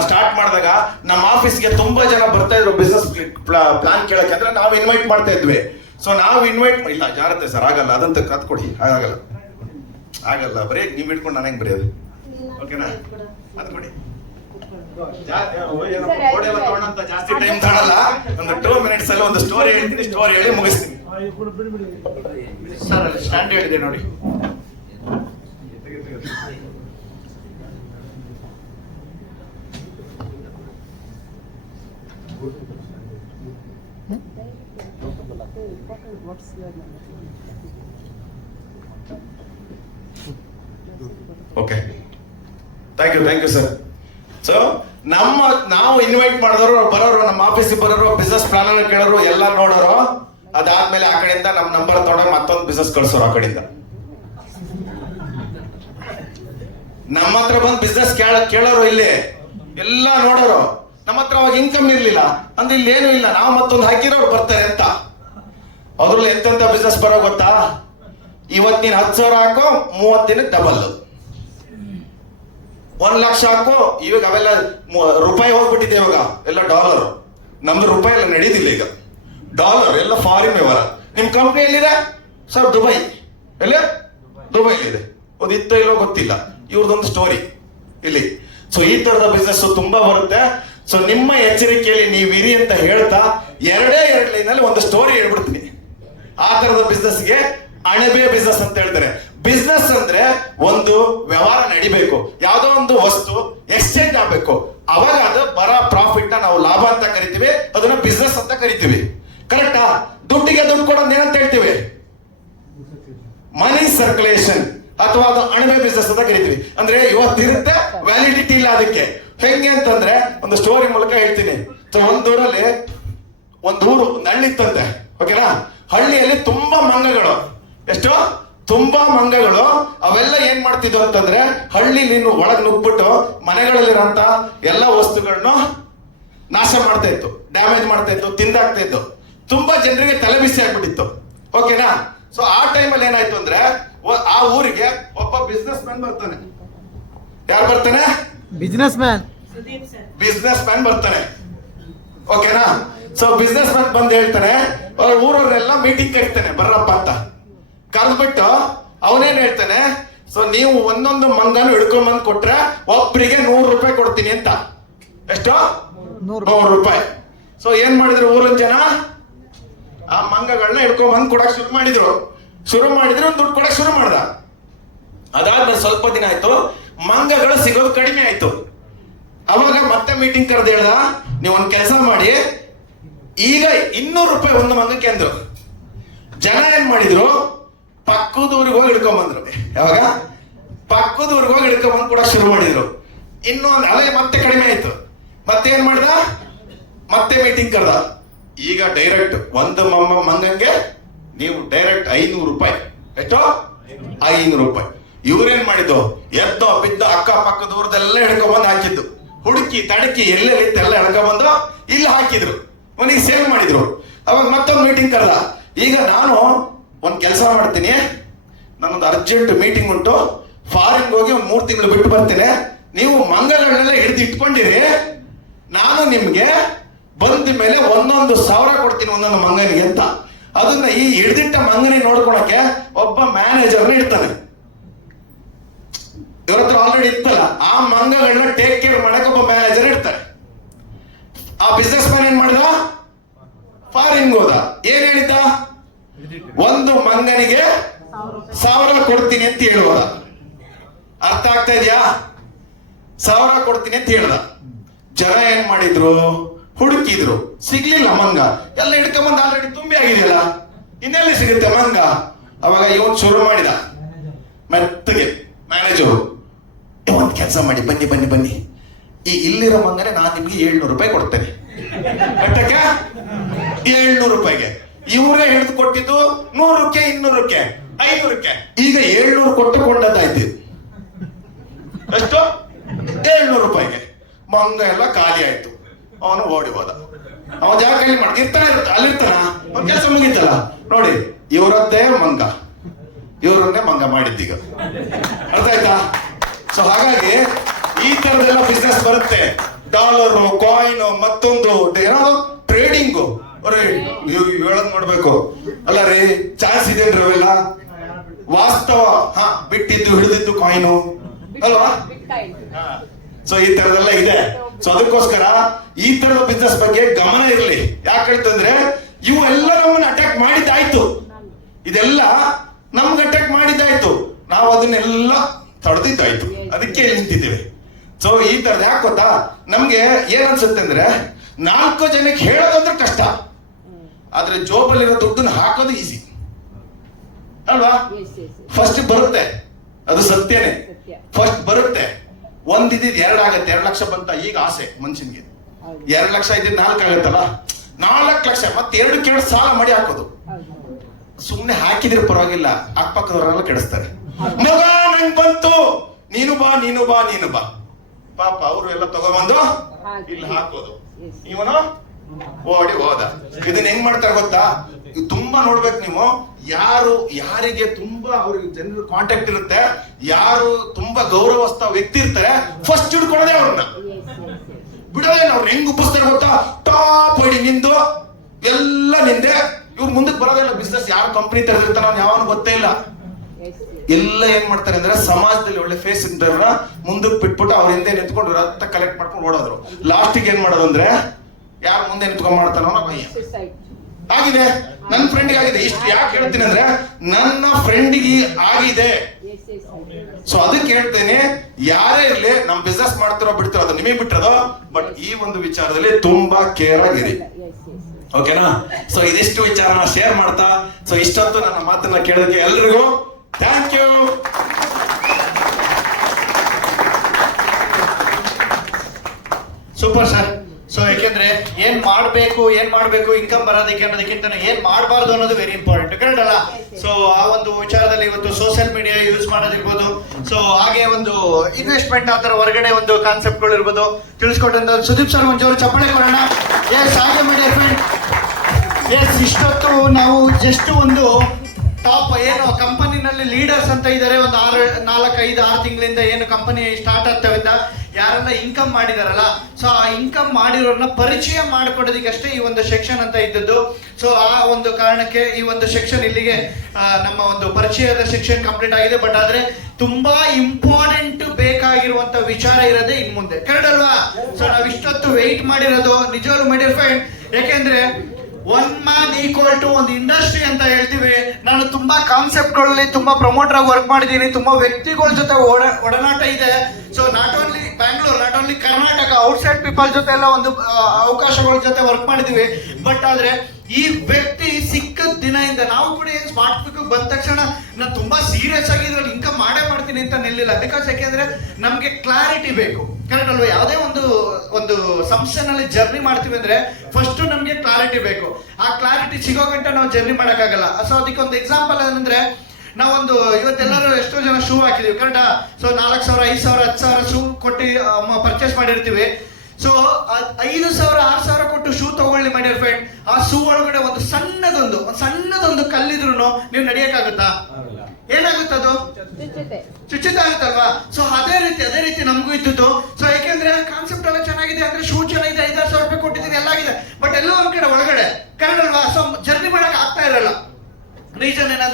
ಸ್ಟಾರ್ಟ್ ಮಾಡಿದಾಗ ನಮ್ಮ ಆಫೀಸ್ಗೆ ತುಂಬಾ ಜನ ಬರ್ತಾ ಇದ್ರು ಬಿಸ್ನೆಸ್ ಪ್ಲಾನ್ ಕೇಳಕ್ಕೆ. ಅಂದ್ರೆ ನಾವು ಇನ್ವೈಟ್ ಮಾಡ್ತಾ ಇದ್ವಿ. ಸೊ ನಾವು ಇನ್ವೈಟ್ ಇಲ್ಲ, ಜಾರತ್ತೆ ಸರ್, ಆಗಲ್ಲ, ಅದಂತ ಕತ್ಕೊಡಿ, ಆಗಲ್ಲ ಬರೀ ನೀವ್ ಇಟ್ಕೊಂಡು ನಾನು ಹೆಂಗ್ ಬರೆಯೋದು? ಓಕೆನಾ? ಅದು ಕೊಡಿ. ಜಾಸ್ತಿ ಟೈಮ್ ತಗೊಳ್ಳಲ್ಲ, ಒಂದು 2 ಮಿನಿಟ್ಸ್ ಅಲ್ಲಿ ಒಂದು ಸ್ಟೋರಿ ಹೇಳ್ತೀನಿ, ಸ್ಟೋರಿ ಹೇಳಿ ಮುಗಿಸ್ತೀನಿ ಸರ್. ಅಲ್ಲಿ ಸ್ಟ್ಯಾಂಡ್ ಹೇಳಿದೆ ನೋಡಿ. Okay, thank you sir. So ನಾವು ಇನ್ವೈಟ್ ಮಾಡಿದವರು ಬರೋರು, ನಮ್ಮ ಆಫೀಸಿಗೆ ಬರೋರು, ಬಿಸ್ನೆಸ್ ಪ್ಲಾನ್ ಕೇಳೋರು ಎಲ್ಲ ನೋಡೋರು. ಅದಾದ್ಮೇಲೆ ಆ ಕಡೆಯಿಂದ ನಮ್ಮ ನಂಬರ್ ತಗೊಂಡು ಮತ್ತೊಂದು ಬಿಸ್ನೆಸ್ ಕಳ್ಸೋರು. ಆ ಕಡೆಯಿಂದ ನಮ್ಮ ಹತ್ರ ಬಂದು ಬಿಸ್ನೆಸ್ ಕೇಳೋರು, ಇಲ್ಲಿ ಎಲ್ಲ ನೋಡೋರು. ನಮ್ಮ ಹತ್ರ ಅವಾಗ ಇನ್ಕಮ್ ಇರ್ಲಿಲ್ಲ ಅಂದ್ರೆ ಇಲ್ಲಿ ಏನು ಇಲ್ಲ, ನಾವು ಮತ್ತೊಂದು ಹಾಕಿರೋರು ಬರ್ತಾರೆ ಅಂತ. ಅದ್ರಲ್ಲಿ ಎಂತೆಂತ ಬಿಸ್ನೆಸ್ ಬರೋ ಗೊತ್ತಾ? ಇವತ್ತು ನೀನು 10,000 ಹಾಕೋ, 30 ದಿನಕ್ಕೆ ಡಬಲ್. 1 ಲಕ್ಷ ಹಾಕೋ, ಇವಾಗ ಅವೆಲ್ಲ ರೂಪಾಯಿ ಹೋಗ್ಬಿಟ್ಟಿದೆ. ಇವಾಗ ಎಲ್ಲ ಡಾಲರ್, ನಮ್ದು ರೂಪಾಯಿ ಎಲ್ಲ ನಡೀದಿಲ್ಲ ಈಗ. ಡಾಲರ್ ಎಲ್ಲ ಫಾರಿನ್ ವ್ಯವಹಾರ. ನಿಮ್ ಕಂಪ್ನಿ ಎಲ್ಲಿದೆ ಸರ್? ದುಬೈ. ಎಲ್ಲಿ? ದುಬೈಲಿದೆ. ಅದು ಇತ್ತೋ ಇಲ್ಲೋ ಗೊತ್ತಿಲ್ಲ. ಇವ್ರದೊಂದು ಸ್ಟೋರಿ ಇಲ್ಲಿ. ಸೊ ಈ ತರದ ಬಿಸ್ನೆಸ್ ತುಂಬಾ ಬರುತ್ತೆ. ಸೊ ನಿಮ್ಮ ಎಚ್ಚರಿಕೆಯಲ್ಲಿ ನೀವಿರಿ ಅಂತ ಹೇಳ್ತಾ 2 ಲೈನಲ್ಲಿ ಒಂದು ಸ್ಟೋರಿ ಹೇಳ್ಬಿಡ್ತೀನಿ. ಆ ತರದ ಬಿಸ್ನೆಸ್ಗೆ ಅಣಬೆ ಬಿಸ್ನೆಸ್ ಅಂತ ಹೇಳ್ತಾರೆ. ಬಿಸ್ನೆಸ್ ಅಂದ್ರೆ ಒಂದು ವ್ಯವಹಾರ ನಡಿಬೇಕು, ಯಾವ್ದೋ ಒಂದು ವಸ್ತು ಎಕ್ಸ್ಚೇಂಜ್ ಆಗ್ಬೇಕು. ಅವಾಗ ಅದು ಬರ ಪ್ರಾಫಿಟ್ ನಾವು ಲಾಭ ಅಂತ ಕರಿತೀವಿ, ಅದನ್ನ ಬಿಸ್ನೆಸ್ ಅಂತ ಕರಿತೀವಿ. ಕರೆಕ್ಟಾ? ದುಡ್ಡಿಗೆ ದುಡ್ಡು ಕೊಡೋದು ಏನಂತ ಹೇಳ್ತೀವಿ? ಮನಿ ಸರ್ಕ್ಯುಲೇಷನ್, ಅಥವಾ ಅದು ಅಣಬೆ ಬಿಸ್ನೆಸ್ ಅಂತ ಕರಿತೀವಿ. ಅಂದ್ರೆ ಇವತ್ತಿರುತ್ತೆ, ವ್ಯಾಲಿಡಿಟಿ ಇಲ್ಲ ಅದಕ್ಕೆ. ಹೆಂಗೆ ಅಂತಂದ್ರೆ ಒಂದು ಸ್ಟೋರಿ ಮೂಲಕ ಹೇಳ್ತೀನಿ. ಒಂದೂರಲ್ಲಿ ಒಂದು ಹಳ್ಳಿ ಇತ್ತಂತೆ. ಓಕೆನಾ? ಹಳ್ಳಿಯಲ್ಲಿ ತುಂಬಾ ಮಂಗಗಳು. ಎಷ್ಟು? ತುಂಬಾ ಮಂಗಗಳು. ಅವೆಲ್ಲ ಏನ್ ಮಾಡ್ತಿದ್ವು ಅಂತಂದ್ರೆ ಹಳ್ಳಿಲಿ ಒಳಗ್ ನುಗ್ಬಿಟ್ಟು ಮನೆಗಳಲ್ಲಿರೋಂತ ಎಲ್ಲ ವಸ್ತುಗಳನ್ನ ನಾಶ ಮಾಡ್ತಾ ಇತ್ತು, ಡ್ಯಾಮೇಜ್ ಮಾಡ್ತಾ ಇತ್ತು, ತಿಂದಾಗ್ತಾ ಇತ್ತು. ತುಂಬಾ ಜನರಿಗೆ ತಲೆ ಬಿಸಿ ಆಗ್ಬಿಟ್ಟಿತ್ತು. ಓಕೆನಾ? ಸೊ ಆ ಟೈಮಲ್ಲಿ ಏನಾಯ್ತು ಅಂದ್ರೆ ಆ ಊರಿಗೆ ಒಬ್ಬ ಬಿಸ್ನೆಸ್ ಮ್ಯಾನ್ ಬರ್ತಾನೆ. ಯಾರು ಬರ್ತಾನೆ? ಬಿಸ್ನೆಸ್ ಮ್ಯಾನ್ ಬರ್ತಾನೆ. ಓಕೆನಾ? ಸೊ ಬಿಸ್ನೆಸ್ ಮ್ಯಾನ್ ಬಂದು ಹೇಳ್ತಾನೆ, ಅವ್ರ ಊರವರೆಲ್ಲ ಮೀಟಿಂಗ್ ಕರಿತಾನೆ, ಬರ್ರಪ್ಪ ಅಂತ. ಕರೆದ್ಬಿಟ್ಟು ಅವನೇನ್ ಹೇಳ್ತಾನೆ, ಸೊ ನೀವು ಒಂದೊಂದು ಮಂಗನ ಹಿಡ್ಕೊಂಡ್ಬಂದ್ ಕೊಟ್ರೆ ಒಬ್ಬರಿಗೆ 100 ರೂಪಾಯಿ ಕೊಡ್ತೀನಿ ಅಂತ. ಎಷ್ಟು? 100 ರೂಪಾಯಿ. ಸೊ ಏನ್ ಮಾಡಿದ್ರು ಊರಿನ ಜನ? ಆ ಮಂಗಗಳನ್ನ ಹಿಡ್ಕೊಂಡ್ಬಂದ್ ಕೊಡಕ್ ಶುರು ಮಾಡಿದ್ರು. ದುಡ್ಡು ಕೊಡಕ್ ಶುರು ಮಾಡ್ದ. ಅದಾದ್ಮೇಲೆ ಸ್ವಲ್ಪ ದಿನ ಆಯ್ತು, ಮಂಗಗಳು ಸಿಗೋದು ಕಡಿಮೆ ಆಯ್ತು. ಅವಾಗ ಮತ್ತೆ ಮೀಟಿಂಗ್ ಕರೆದು ಹೇಳ್ದ, ನೀವು ಒಂದ್ ಕೆಲಸ ಮಾಡಿ, ಈಗ 200 ರೂಪಾಯಿ ಒಂದು ಮಂಗಕ್ಕೆ ಅಂದ್ರು. ಜನ ಏನ್ ಮಾಡಿದ್ರು, ಪಕ್ಕದೂರಿಗೆ ಹೋಗಿ ಹಿಡ್ಕೊಂಡ್ಬಂದ್ರು. ಯಾವಾಗ? ಪಕ್ಕದೂರಿಗೆ ಹೋಗಿ ಹಿಡ್ಕೊಂಡ್ಬಂದು ಕೊಡಕ್ ಶುರು ಮಾಡಿದ್ರು. ಇನ್ನೊಂದು ಅಲೆ ಮತ್ತೆ ಕಡಿಮೆ ಆಯ್ತು. ಮತ್ತೆ ಏನ್ ಮಾಡ್ದ? ಮತ್ತೆ ಮೀಟಿಂಗ್ ಕರೆದ. ಈಗ ಡೈರೆಕ್ಟ್ ಒಂದು ಮಂಗಂಗೆ ನೀವು ಡೈರೆಕ್ಟ್ 500 ರೂಪಾಯಿ. ಎಷ್ಟು? 500 ರೂಪಾಯಿ. ಇವ್ರೇನ್ ಮಾಡಿದ್ದು, ಎದ್ದೋ ಬಿದ್ದ ಅಕ್ಕ ಪಕ್ಕದ ಊರದೆಲ್ಲ ಹಿಡ್ಕೊಂಡ್ಬಂದು ಹಾಕಿದ್ದು. ಹುಡುಕಿ ತಡಕಿ ಎಲ್ಲೆಲ್ಲ ಹಿಡ್ಕೊಂಡ್ಬಂದು ಇಲ್ಲಿ ಹಾಕಿದ್ರು, ಮನೆಗೆ ಸೇಲ್ ಮಾಡಿದ್ರು. ಅವಾಗ ಮತ್ತೊಂದು ಮೀಟಿಂಗ್ ಕರೆದ. ಈಗ ನಾನು ಒಂದ್ ಕೆಲಸ ಮಾಡ್ತೀನಿ, ನಾನೊಂದು ಅರ್ಜೆಂಟ್ ಮೀಟಿಂಗ್ ಉಂಟು, ಫಾರಿನ್ ಹೋಗಿ ಒಂದು 3 ತಿಂಗಳು ಬಿಟ್ಟು ಬರ್ತೇನೆ. ನೀವು ಮಂಗಗಳನ್ನೆಲ್ಲ ಹಿಡಿದು ಇಟ್ಕೊಂಡಿರಿ, ನಾನು ನಿಮ್ಗೆ ಬಂದ ಮೇಲೆ 1,100,000 ಕೊಡ್ತೀನಿ ಒಂದೊಂದು ಮಂಗನಿಗೆ ಅಂತ. ಅದನ್ನ ಈ ಹಿಡಿದಿಟ್ಟ ಮಂಗನಿಗೆ ನೋಡ್ಕೊಳಕ್ಕೆ ಒಬ್ಬ ಮ್ಯಾನೇಜರ್ನ ಇಡ್ತಾನೆ. ಇವ್ರ ಹತ್ರ ಆಲ್ರೆಡಿ ಇತ್ತಲ್ಲ, ಆ ಮಂಗಗಳನ್ನ ಟೇಕ್ ಕೇರ್ ಮಾಡಕ್ಕೆ ಒಬ್ಬ ಮ್ಯಾನೇಜರ್ ಇಡ್ತಾರೆ. ಆ ಬಿಸ್ನೆಸ್ ಮ್ಯಾನ್ ಏನ್ ಮಾಡಿದ? ಫಾರಿನ್ ಹೋದ. ಏನ್ ಹೇಳಿದ್ದ? ಒಂದು ಮಂಗನಿಗೆ 1,000 ಕೊಡ್ತೀನಿ ಅಂತ ಹೇಳುವ. ಅರ್ಥ ಆಗ್ತಾ ಇದೆಯಾ? 1,000 ಕೊಡ್ತೀನಿ ಅಂತ ಹೇಳ್ದ. ಜನ ಏನ್ ಮಾಡಿದ್ರು, ಹುಡುಕಿದ್ರು, ಸಿಗ್ಲಿಲ್ಲ ಮಂಗ. ಎಲ್ಲ ಹಿಡ್ಕೊಂಬಂದು ಆಲ್ರೆಡಿ ತುಂಬಿ ಆಗಿದೆಯಲ್ಲ, ಇನ್ನೆಲ್ಲಿ ಸಿಗುತ್ತೆ ಮಂಗ? ಅವಾಗ ಇವನ್ ಶುರು ಮಾಡಿದ ಮೆತ್ತಗೆ ಮ್ಯಾನೇಜರು, ಒಂದ್ ಕೆಲಸ ಮಾಡಿ, ಬನ್ನಿ, ಈ ಇಲ್ಲಿರೋ ಮಂಗನೆ ನಾನು ನಿಮ್ಗೆ 700 ರೂಪಾಯಿ ಕೊಡ್ತೇನೆ. ಕಟ್ಟಕ್ಕೆ 700 ರೂಪಾಯಿಗೆ. ಇವರೇ ಹಿಡಿದು ಕೊಟ್ಟಿದ್ದು 100ಕ್ಕೆ, 200ಕ್ಕೆ, 500ಕ್ಕೆ. ಈಗ 700 ಕೊಟ್ಟುಕೊಂಡದ್ದಾಯ್ತು. ಎಷ್ಟು? 700 ರೂಪಾಯಿಗೆ. ಮಂಗ ಎಲ್ಲ ಖಾಲಿ ಆಯ್ತು. ಅವನು ಓಡಿ ಹೋದ. ಅವನ್ ಯಾಕೆ ಅಲ್ಲಿರ್ತಾನ, ಒಂದ್ ಕೆಲಸ ಮುಗಿತಲ್ಲ. ನೋಡಿ, ಇವರದ್ದೇ ಮಂಗ, ಇವರನ್ನೇ ಮಂಗ ಮಾಡಿದ್ದೀಗ. ಅರ್ಥ ಆಯ್ತಾ? ಸೊ ಹಾಗಾಗಿ ಈ ತರದೆಲ್ಲ ಬಿಸ್ನೆಸ್ ಬರುತ್ತೆ. ಡಾಲರು, ಕಾಯಿನ್, ಮತ್ತೊಂದು ಏನಾದ್ರು ಟ್ರೇಡಿಂಗು. ಹೇಳದ್ ನೋಡ್ಬೇಕು ಅಲ್ಲ ರೀ, ಚಾನ್ಸ್ ಇದೇನ್ರಿ ಅವೆಲ್ಲ? ವಾಸ್ತವ ಬಿಟ್ಟಿದ್ದು ಹಿಡಿದಿದ್ದು ಕಾಯಿನು ಅಲ್ವಾ? ಸೊ ಈ ತರದೆಲ್ಲ ಇದೆ. ಸೊ ಅದಕ್ಕೋಸ್ಕರ ಈ ತರದ ಬಿಸ್ನೆಸ್ ಬಗ್ಗೆ ಗಮನ ಇರಲಿ. ಯಾಕಂತಂದ್ರೆ ಇವು ಎಲ್ಲ ನಮ್ಮನ್ನ ಅಟ್ಯಾಕ್ ಮಾಡಿದ್ದಾಯ್ತು. ಇದೆಲ್ಲ ನಮ್ಗೆ ಅಟ್ಯಾಕ್ ಮಾಡಿದ್ದಾಯ್ತು, ನಾವು ಅದನ್ನೆಲ್ಲ ತಡೆದಿದ್ದಾಯ್ತು. ಅದಕ್ಕೆ ನಿಂತಿದ್ದೇವೆ. ಸೊ ಈ ತರದ ಯಾಕೆ ಗೊತ್ತಾ, ನಮ್ಗೆ ಏನ್ ಅನ್ಸುತ್ತೆ ಅಂದ್ರೆ 4 ಜನಕ್ಕೆ ಹೇಳೋದಂದ್ರೆ ಕಷ್ಟ, ಆದ್ರೆ ಜೋಬಲ್ಲಿರೋ ದುಡ್ಡನ್ನ ಹಾಕೋದು ಈಸಿ. ಅಲ್ವಾ? ಫಸ್ಟ್ ಬರುತ್ತೆ, ಅದು ಸತ್ಯನೇ. ಫಸ್ಟ್ ಬರುತ್ತೆ, ಒಂದಿದ್ದು 2 ಆಗತ್ತೆ, 2 ಲಕ್ಷ ಬಂತ. ಈಗ ಆಸೆ ಮನುಷ್ಯನ್ಗೆ 2 ಲಕ್ಷ ಇದ್ದಿದ್ದು 4 ಆಗತ್ತಲ್ಲ, 4 ಲಕ್ಷ ಮತ್ತೆ 2 ಕೇಳಿ ಸಾಲ ಮಾಡಿ ಹಾಕೋದು. ಸುಮ್ನೆ ಹಾಕಿದ್ರೆ ಪರವಾಗಿಲ್ಲ, ಅಕ್ಕಪಕ್ಕದವರೆಲ್ಲ ಕೆಡಿಸ್ತಾರೆ. ಮಗ ನಂಗ್ ಬಂತು, ನೀನು ಬಾ ನೀನು ಬಾ ನೀನು ಬಾ. ಪಾಪ ಅವರು ಎಲ್ಲ ತಗೊಂಬಂದು ಇಲ್ಲಿ ಹಾಕೋದು, ಇವನು ಓಡಿ ಹೋದ. ಇದನ್ನ ಹೆಂಗ್ ಮಾಡ್ತಾರೆ ಗೊತ್ತಾ? ತುಂಬಾ ನೋಡ್ಬೇಕು ನೀವು. ಯಾರಿಗೆ ತುಂಬಾ ಅವ್ರಿಗೆ ಜನರ ಕಾಂಟ್ಯಾಕ್ಟ್ ಇರುತ್ತೆ, ಯಾರು ತುಂಬಾ ಗೌರವಸ್ಥ ವ್ಯಕ್ತಿ ಇರ್ತಾರೆ, ಫಸ್ಟ್ ಹಿಡ್ಕೊಳ್ಳೋದೇ ಅವ್ರನ್ನ, ಬಿಡೋದೇ. ಅವ್ರನ್ನ ಹೆಂಗ್ ಉಪ್ಪಿಸ್ತಾರೆ ಗೊತ್ತಾ? ಟಾಪ್ ಹೊಡಿ ನಿಂದು, ಎಲ್ಲ ನಿಂದೆ. ಇವ್ರು ಮುಂದಕ್ಕೆ ಬರೋದಿಲ್ಲ. ಬಿಸ್ನೆಸ್ ಯಾರು ಕಂಪ್ನಿ ತೆರೆದಿರ್ತಾರ ಅವ್ನು ಯಾವನು ಗೊತ್ತೇ ಇಲ್ಲ. ಎಲ್ಲ ಏನ್ ಮಾಡ್ತಾರೆ ಅಂದ್ರೆ ಸಮಾಜದಲ್ಲಿ ಒಳ್ಳೆ ಫೇಸ್ ಇದ್ದವ್ರನ್ನ ಮುಂದಕ್ಕೆ ಬಿಟ್ಬಿಟ್ಟು ಅವ್ರ ಹಿಂದೆ ನಿಂತ್ಕೊಂಡು ರಕ್ತ ಕಲೆಕ್ಟ್ ಮಾಡ್ಕೊಂಡು ಓಡೋದ್ರು. ಲಾಸ್ಟಿಗೆ ಏನ್ ಮಾಡೋದು ಅಂದ್ರೆ ಯಾರು ಮುಂದೆ ನಿಂತ್ಕೊಂಡ್ ಮಾಡ್ತಾನೋ ಆಗಿದೆ. ನನ್ನ ಫ್ರೆಂಡ್ಗೆ ಆಗಿದೆ. ಇಷ್ಟು ಯಾಕೆ ಹೇಳ್ತೀನಿ ಅಂದ್ರೆ ನನ್ನ ಫ್ರೆಂಡ್ಗೆ ಆಗಿದೆ. ಸೊ ಅದಕ್ಕೆ ಹೇಳ್ತೇನೆ, ಯಾರೇ ಇರ್ಲಿ ನಮ್ ಬಿಸ್ನೆಸ್ ಮಾಡ್ತಿರೋ ಬಿಡ್ತಿರೋ ಅದು ನಿಮಗೆ ಬಿಟ್ಟಿರೋದು, ಬಟ್ ಈ ಒಂದು ವಿಚಾರದಲ್ಲಿ ತುಂಬಾ ಕೇರ್ ಆಗಿರಿ. ಓಕೆನಾ? ಸೊ ಇದಿಷ್ಟು ವಿಚಾರನ ಶೇರ್ ಮಾಡ್ತಾ, ಸೊ ಇಷ್ಟೊತ್ತು ನನ್ನ ಮಾತನ್ನ ಕೇಳೋದಕ್ಕೆ ಎಲ್ರಿಗೂ thank you. Super sir. So ಯಾಕೆಂದ್ರೆ ಏನ್ ಮಾಡ್ಬೇಕು ಇನ್ಕಮ್ ಬರೋದಕ್ಕೆ ಅನ್ನೋದಕ್ಕಿಂತ ಏನ್ ಮಾಡಬಾರ್ದು ಅನ್ನೋದು ವೆರಿ ಇಂಪಾರ್ಟೆಂಟ್, ಕರೆಕ್ಟ್ ಅಲ್ಲ? ಸೊ ಆ ಒಂದು ವಿಚಾರದಲ್ಲಿ ಇವತ್ತು ಸೋಷಿಯಲ್ ಮೀಡಿಯಾ ಯೂಸ್ ಮಾಡೋದಿರ್ಬೋದು, ಸೊ ಹಾಗೆ ಒಂದು ಇನ್ವೆಸ್ಟ್ಮೆಂಟ್ ಆ ತರ ಹೊರಗಡೆ ಒಂದು ಕಾನ್ಸೆಪ್ಟ್ಗಳು ಇರ್ಬೋದು ತಿಳಿಸ್ಕೊಟ್ಟಂತ ಸುದೀಪ್ ಸರ್ ಒಂಚೂರು ಚಪ್ಪಾಳೆ ಕೊಡೋಣ. ಎಸ್, ಹಾಗೆ ಮಾಡಿ ಫ್ರೆಂಡ್. ಎಸ್, ಇಷ್ಟೊತ್ತು ನಾವು ಜಸ್ಟ್ ಒಂದು ಟಾಪ್ ಏನು ಕಂಪನಿನಲ್ಲಿ ಲೀಡರ್ಸ್ ಅಂತ ಇದ್ದಾರೆ, ಒಂದು 4, 5, 6 ತಿಂಗಳಿಂದ ಏನು ಕಂಪನಿ ಸ್ಟಾರ್ಟ್ ಆಗ್ತಾವಿಂದ ಯಾರೆಲ್ಲ ಇನ್ಕಮ್ ಮಾಡಿದಾರಲ್ಲ, ಸೊ ಆ ಇನ್ಕಮ್ ಮಾಡಿರೋರ್ನ ಪರಿಚಯ ಮಾಡಿಕೊಡೋದಕ್ಕಷ್ಟೇ ಈ ಒಂದು ಸೆಕ್ಷನ್ ಅಂತ ಇದ್ದದ್ದು. ಸೊ ಆ ಒಂದು ಕಾರಣಕ್ಕೆ ಈ ಒಂದು ಸೆಕ್ಷನ್ ಇಲ್ಲಿಗೆ ನಮ್ಮ ಒಂದು ಪರಿಚಯದ ಸೆಕ್ಷನ್ ಕಂಪ್ಲೀಟ್ ಆಗಿದೆ. ಬಟ್ ಆದ್ರೆ ತುಂಬಾ ಇಂಪಾರ್ಟೆಂಟ್ ಬೇಕಾಗಿರುವಂತ ವಿಚಾರ ಇರೋದೇ ಇನ್ ಮುಂದೆ, ಕರೆಕ್ಟ್ ಅಲ್ವಾ? ಸೊ ನಾವ್ ಇಷ್ಟೊತ್ತು ವೆಯ್ಟ್ ಮಾಡಿರೋದು ನಿಜವಾಗ್ಲೂ ಮೈ ಫ್ರೆಂಡ್. ಯಾಕೆಂದ್ರೆ ಒನ್ ಮ್ಯಾನ್ ಈಕ್ವಲ್ ಟು ಒಂದು ಇಂಡಸ್ಟ್ರಿ ಅಂತ ಹೇಳ್ತೀವಿ. ನಾನು ತುಂಬಾ ಕಾನ್ಸೆಪ್ಟ್ಗಳಲ್ಲಿ ತುಂಬಾ ಪ್ರಮೋಟರ್ ಆಗಿ ವರ್ಕ್ ಮಾಡಿದ್ದೀನಿ, ತುಂಬಾ ವ್ಯಕ್ತಿಗಳ ಜೊತೆ ಒಡನಾಟ ಇದೆ. So not only Bangalore, not only Karnataka, outside people ಜೊತೆ ಎಲ್ಲ ಒಂದು ಅವಕಾಶಗಳ ಜೊತೆ ವರ್ಕ್ ಮಾಡಿದೀವಿ. ಬಟ್ ಆದ್ರೆ ಈ ವ್ಯಕ್ತಿ ಸಿಕ್ಕ ದಿನದಿಂದ ನಾವು ಕೂಡ ಸ್ಮಾರ್ಟ್ ಪಿಕ್ ಬಂದ ತಕ್ಷಣ ನಾನು ತುಂಬಾ ಸೀರಿಯಸ್ ಆಗಿ ಇದ್ರಲ್ಲಿ ಇನ್ಕಮ್ ಮಾಡ್ತೀನಿ ಅಂತ ನಿಲ್ಲಿಲ್ಲ. ಬಿಕಾಸ್ ಯಾಕೆಂದ್ರೆ ನಮ್ಗೆ ಕ್ಲಾರಿಟಿ ಬೇಕು, ಕರೆಕ್ಟ್ ಅಲ್ವಾ? ಯಾವುದೇ ಒಂದು ಸಂಸ್ಥೆನಲ್ಲಿ ಜರ್ನಿ ಮಾಡ್ತೀವಿ ಅಂದ್ರೆ ಫಸ್ಟ್ ನಮ್ಗೆ ಕ್ಲಾರಿಟಿ ಬೇಕು. ಆ ಕ್ಲಾರಿಟಿ ಸಿಗೋ ಗಂಟ ನಾವು ಜರ್ನಿ ಮಾಡಕ್ಕಾಗಲ್ಲ. ಸೊ ಅದಕ್ಕೆ ಒಂದು ಎಕ್ಸಾಂಪಲ್ ಏನಂದ್ರೆ, ನಾವೊಂದು ಇವತ್ತೆಲ್ಲರೂ ಎಷ್ಟೋ ಜನ ಶೂ ಹಾಕಿದೀವಿ, ಕರೆಕ್ಟಾ? ಸೊ 4,000, 5,000, 10,000 ಶೂ ಕೊಟ್ಟು ಪರ್ಚೇಸ್ ಮಾಡಿರ್ತೀವಿ. ಸೊ 5,000, 6,000 ಕೊಟ್ಟು ಶೂ ತಗೊಳ್ಳಿ ಮಾಡಿ ಫ್ರೆಂಡ್. ಆ ಶೂ ಒಳಗಡೆ ಒಂದು ಸಣ್ಣದೊಂದು ಕಲ್ಲಿದ್ರು ನೀವು ನಡೆಯಕ್ಕಾಗುತ್ತಾ? ಏನಾಗುತ್ತದು? ಚುಚ್ಚಿತ ಆಗುತ್ತಲ್ವಾ? ಸೊ ಅದೇ ರೀತಿ ನಮಗೂ ಇದ್ದು. ಸೊ ಯಾಕೆಂದ್ರೆ ಕಾನ್ಸೆಪ್ಟ್ ಎಲ್ಲ ಚೆನ್ನಾಗಿದೆ, ಅಂದ್ರೆ ಶೂ ಚೆನ್ನಾಗಿದೆ, 5,000 ರೂಪಾಯಿ ಕೊಟ್ಟಿದ್ದೀನಿ, ಎಲ್ಲ ಆಗಿದೆ. ಬಟ್ ಎಲ್ಲೋ ಒಂದ್ ಕಡೆ ಒಳಗಡೆ, ಕರೆಕ್ಟ್ ಅಲ್ವಾ? ಸೊ ಜರ್ನಿ ಮಾಡಕ್ ಆಗ್ತಾ ಇರಲ್ಲ. ರೀಸನ್ ಏನಾದ್ರೆ